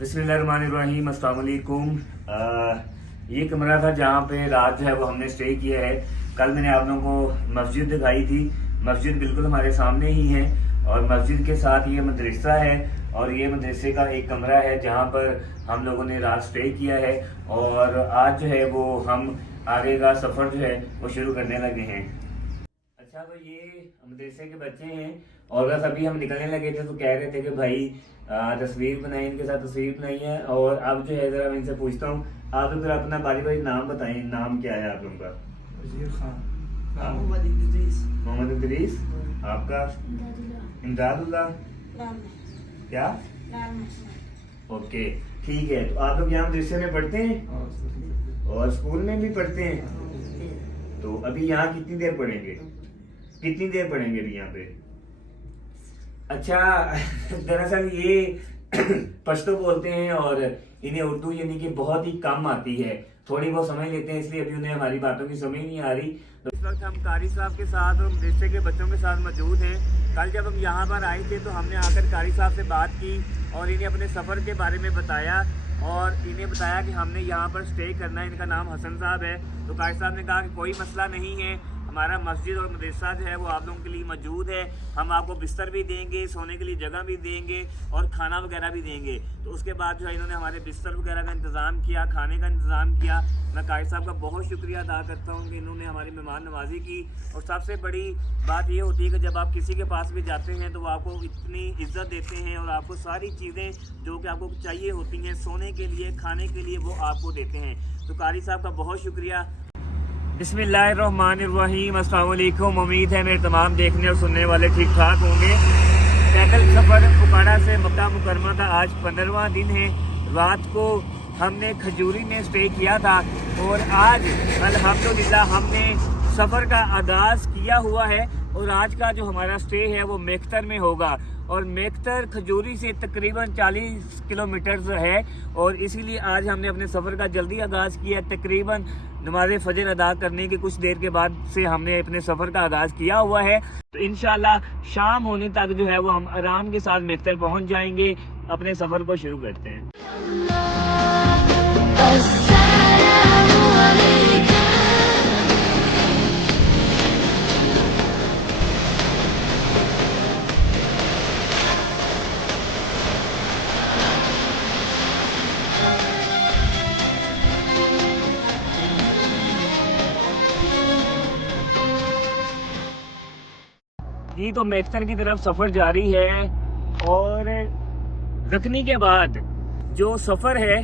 बिस्मिल्लाहिर्रहमानिर्रहीम, अस्सलाम वालेकुम। ये कमरा था जहाँ पे रात जो है वो हमने स्टे किया है। कल मैंने आप लोगों को मस्जिद दिखाई थी। मस्जिद बिल्कुल हमारे सामने ही है और मस्जिद के साथ ये मदरसा है और ये मदरसे का एक कमरा है जहाँ पर हम लोगों ने रात स्टे किया है। और आज जो है वो हम आगे का सफ़र जो है वो शुरू करने लगे हैं। अच्छा, तो ये मदरसे के बच्चे हैं और बस अभी हम निकलने लगे थे तो कह रहे थे कि भाई तस्वीर बनाई, इनके साथ तस्वीर बनाई है। और अब जो है ज़रा मैं इनसे पूछता हूँ, आप लोग अपना बारी बारी नाम बताएं। नाम क्या है आप लोगों का? वजीर खान, मोहम्मद इदरीस। आपका? इमदादुल्लाह। क्या? ओके, ठीक है। तो आप लोग यहाँ मदरसे में पढ़ते हैं और स्कूल में भी पढ़ते हैं। तो अभी यहाँ कितनी देर पढ़ेंगे? कितनी देर पढ़ेंगे अभी यहाँ पे? अच्छा, दरअसल ये पश्तो बोलते हैं और इन्हें उर्दू यानी कि बहुत ही कम आती है, थोड़ी बहुत समझ लेते हैं, इसलिए अभी उन्हें हमारी बातों की समझ नहीं आ रही। तो इस वक्त हम कारी साहब के साथ और मदरसे के बच्चों के साथ मौजूद हैं। कल जब हम यहाँ पर आए थे तो हमने आकर कारी साहब से बात की और इन्हें अपने सफ़र के बारे में बताया और इन्हें बताया कि हमने यहाँ पर स्टे करना है। इनका नाम हसन साहब है। तो कारी साहब ने कहा कि कोई मसला नहीं है, हमारा मस्जिद और मदरसा जो है वो आप लोगों के लिए मौजूद है। हम आपको बिस्तर भी देंगे, सोने के लिए जगह भी देंगे और खाना वगैरह भी देंगे। तो उसके बाद जो है इन्होंने हमारे बिस्तर वगैरह का इंतज़ाम किया, खाने का इंतज़ाम किया। मैं कायद साहब का बहुत शुक्रिया अदा करता हूँ कि इन्होंने हमारी मेहमान नवाजी की। और सबसे बड़ी बात ये होती है कि जब आप किसी के पास भी जाते हैं तो वो आपको इतनी इज्जत देते हैं और आपको सारी चीज़ें जो कि आपको चाहिए होती हैं सोने के लिए, खाने के लिए, वो आपको देते हैं। तो कारी साहब का बहुत शुक्रिया। बिस्मिल्लाहिर्रहमानिर्रहीम, अस्सलाम वालेकुम। उम्मीद है मेरे तमाम देखने और सुनने वाले ठीक ठाक होंगे। पैदल सफ़र पुकाड़ा से मक्का मुकरमा का आज 15वां दिन है। रात को हमने खजूरी में स्टे किया था और आज अल्हम्दुलिल्लाह हमने सफ़र का आगाज़ किया हुआ है। और आज का जो हमारा स्टे है वो मेख्तर में होगा और मेख्तर खजूरी से तकरीबन 40 किलोमीटर है और इसीलिए आज हमने अपने सफ़र का जल्दी आगाज़ किया। तकरीबन नमाज़ फजर अदा करने के कुछ देर के बाद से हमने अपने सफ़र का आगाज़ किया हुआ है। तो इंशाल्लाह शाम होने तक जो है वो हम आराम के साथ मेख्तर पहुंच जाएंगे। अपने सफ़र को शुरू करते हैं। जी, तो मेख्तर की तरफ सफ़र जारी है और रखनी के बाद जो सफ़र है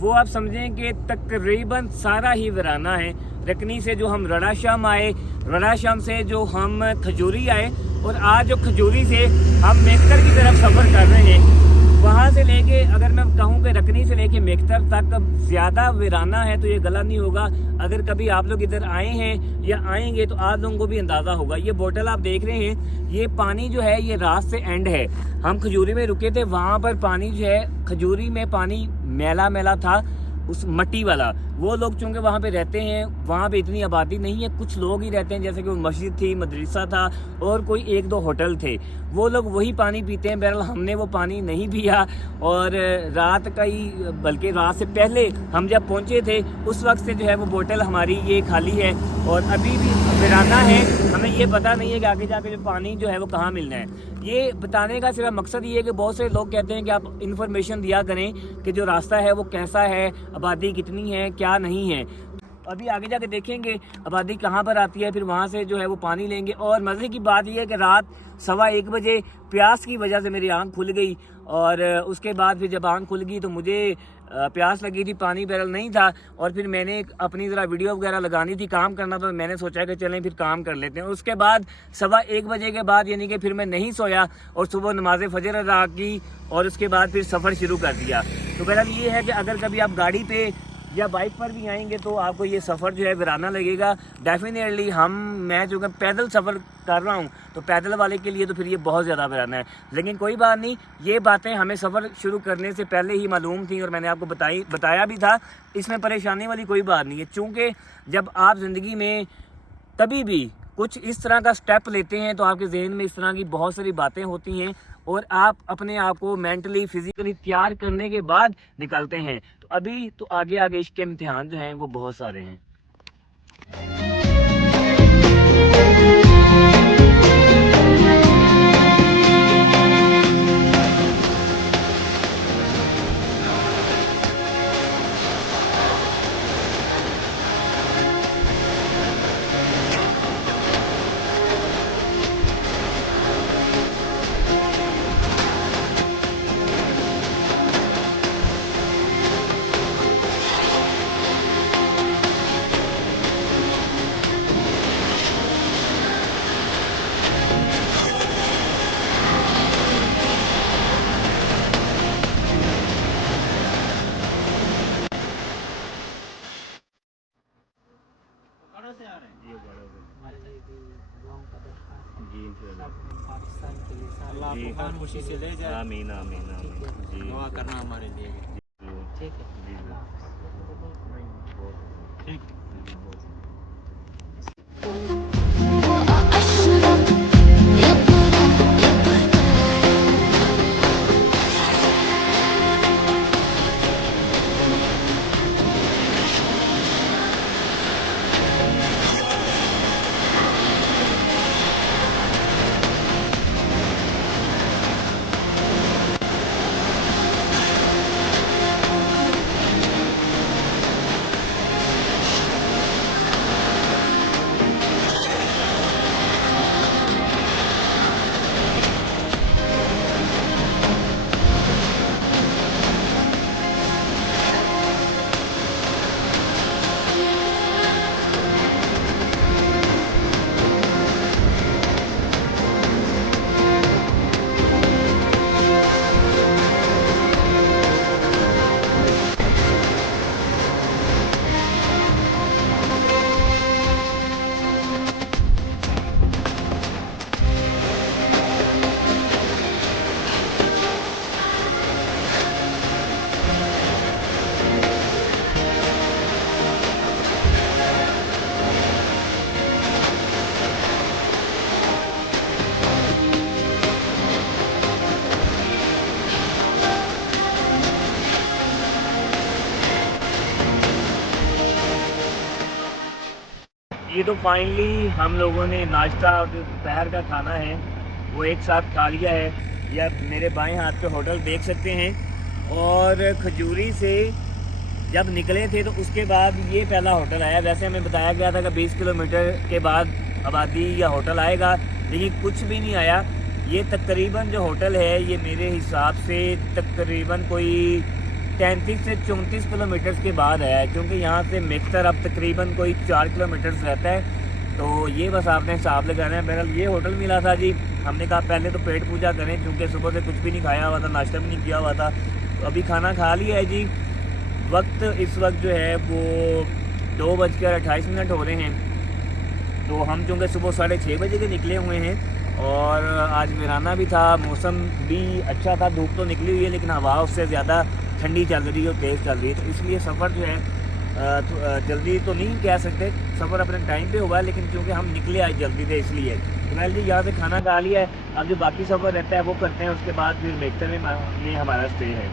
वो आप समझें कि तकरीबन सारा ही वीराना है। रकनी से जो हम रड़ा शाम आए, रड़ा शाम से जो हम खजूरी आए और आज जो खजूरी से हम मेख्तर की तरफ सफ़र कर रहे हैं। वहाँ से लेके अगर मैं कहूँ कि रकनी से लेके मेख्तर तक ज़्यादा वीराना है तो ये गलत नहीं होगा। अगर कभी आप लोग इधर आए हैं या आएंगे तो आप लोगों को भी अंदाज़ा होगा। ये बोतल आप देख रहे हैं, ये पानी जो है ये रात से एंड है। हम खजूरी में रुके थे, वहाँ पर पानी जो है खजूरी में पानी मैला मैला था, उस मट्टी वाला। वो लोग चूँकि वहाँ पे रहते हैं, वहाँ पे इतनी आबादी नहीं है, कुछ लोग ही रहते हैं, जैसे कि मस्जिद थी, मदरसा था और कोई 1-2 होटल थे, वो लोग वही पानी पीते हैं। बहरहाल हमने वो पानी नहीं पिया और रात का ही, बल्कि रात से पहले हम जब पहुँचे थे उस वक्त से जो है वो बोतल हमारी ये खाली है और अभी भी वीराना है। हमें ये पता नहीं है कि आगे जाके जो पानी जो है वो कहाँ मिलना है। ये बताने का सिर्फ मकसद ये है कि बहुत से लोग कहते हैं कि आप इन्फॉर्मेशन दिया करें कि जो रास्ता है वो कैसा है, आबादी कितनी है, क्या नहीं है। अभी आगे जाके देखेंगे आबादी कहाँ पर आती है, फिर वहाँ से जो है वो पानी लेंगे। और मज़े की बात यह है कि रात 1:15 बजे प्यास की वजह से मेरी आंख खुल गई, और उसके बाद फिर जब आंख खुल गई तो मुझे प्यास लगी थी, पानी बैरल नहीं था, और फिर मैंने अपनी ज़रा वीडियो वगैरह लगानी थी, काम करना था, तो मैंने सोचा कि चलें फिर काम कर लेते हैं। उसके बाद 1:15 बजे के बाद यानी कि फिर मैं नहीं सोया और सुबह नमाज फजर अदा की और उसके बाद फिर सफ़र शुरू कर दिया। तो बहरहाल ये है कि अगर कभी आप गाड़ी पे या बाइक पर भी आएंगे तो आपको ये सफ़र जो है वीराना लगेगा डेफिनेटली। मैं जो पैदल सफ़र कर रहा हूँ तो पैदल वाले के लिए तो फिर ये बहुत ज़्यादा वीराना है, लेकिन कोई बात नहीं, ये बातें हमें सफ़र शुरू करने से पहले ही मालूम थी और मैंने आपको बताया भी था। इसमें परेशानी वाली कोई बात नहीं है, चूँकि जब आप ज़िंदगी में कभी भी कुछ इस तरह का स्टेप लेते हैं तो आपके जहन में इस तरह की बहुत सारी बातें होती हैं और आप अपने आप को मेंटली फिजिकली तैयार करने के बाद निकलते हैं। तो अभी तो आगे आगे इसके इम्तिहान जो हैं वो बहुत सारे हैं। पाकिस्तान खुशी से ले जाए। आमीन आमीन आमीन जी, दुआ करना हमारे लिए। ठीक है ठीक। ये तो फाइनली हम लोगों ने नाश्ता और जो दोपहर का खाना है वो एक साथ खा लिया है। या मेरे बाएं हाथ पे होटल देख सकते हैं, और खजूरी से जब निकले थे तो उसके बाद ये पहला होटल आया। वैसे हमें बताया गया था कि 20 किलोमीटर के बाद आबादी या होटल आएगा, लेकिन कुछ भी नहीं आया। ये तकरीबन जो होटल है ये मेरे हिसाब से तकरीबन कोई 33 से 34 किलोमीटर के बाद है, क्योंकि यहाँ से मिक्सर अब तकरीबन कोई 4 किलोमीटर रहता है। तो ये बस आपने हिसाब लगाना है। बहरहाल ये होटल मिला था जी। हमने कहा पहले तो पेट पूजा करें, क्योंकि सुबह से कुछ भी नहीं खाया हुआ था, नाश्ता भी नहीं किया हुआ था। तो अभी खाना खा लिया है जी। इस वक्त जो है वो 2:28 हो रहे हैं। तो हम चूँकि सुबह 6:30 बजे के निकले हुए हैं और आज वीराना भी था, मौसम भी अच्छा था, धूप तो निकली हुई है लेकिन हवा उससे ज़्यादा ठंडी चल रही है और तेज़ चल रही है। तो इसलिए सफ़र जो है जल्दी तो नहीं कह सकते, सफ़र अपने टाइम पे हुआ है, लेकिन क्योंकि हम निकले आज जल्दी थे इसलिए। तो मैंने जी यहाँ से खाना खा लिया है, अब जो बाकी सफ़र रहता है वो करते हैं, उसके बाद फिर मेक्टर में हमारा स्टे है।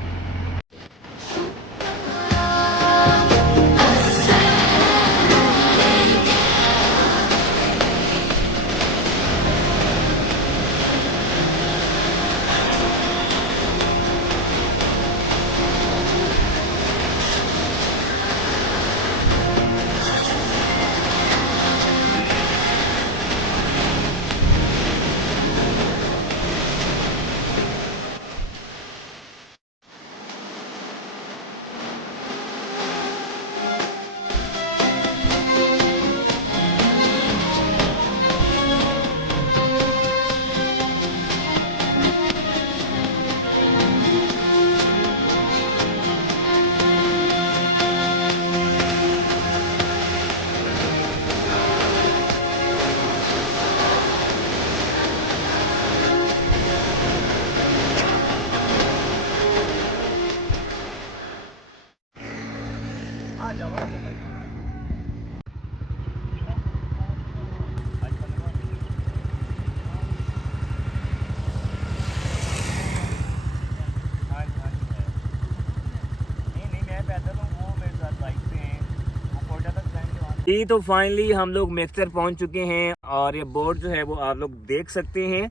जी तो फाइनली हम लोग मेक्सर पहुंच चुके हैं और ये बोर्ड जो है वो आप लोग देख सकते हैं।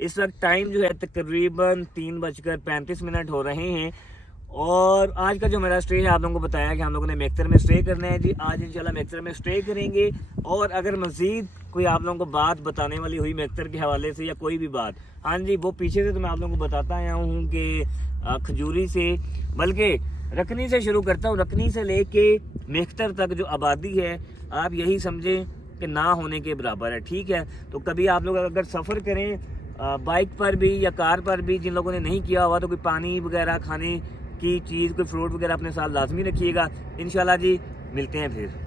इस वक्त टाइम जो है तकरीबन 3:35 हो रहे हैं और आज का जो हमारा स्टे है आप लोगों को बताया कि हम लोगों ने मेक्सर में स्टे करना है जी। आज इंशाल्लाह मेक्सर में स्टे करेंगे और अगर मज़ीद कोई आप लोगों को बात बताने वाली हुई मेक्सर के हवाले से या कोई भी बात, हाँ जी वो पीछे से तो मैं आप लोगों को बताता आया हूँ कि खजूरी से बल्कि रखनी से शुरू करता हूँ। रखनी से लेके मेक्सर तक जो आबादी है आप यही समझें कि ना होने के बराबर है, ठीक है। तो कभी आप लोग अगर सफ़र करें बाइक पर भी या कार पर भी, जिन लोगों ने नहीं किया हुआ तो कोई पानी वगैरह खाने की चीज़, कोई फ्रूट वगैरह अपने साथ लाजमी रखिएगा। इंशाल्लाह जी मिलते हैं फिर।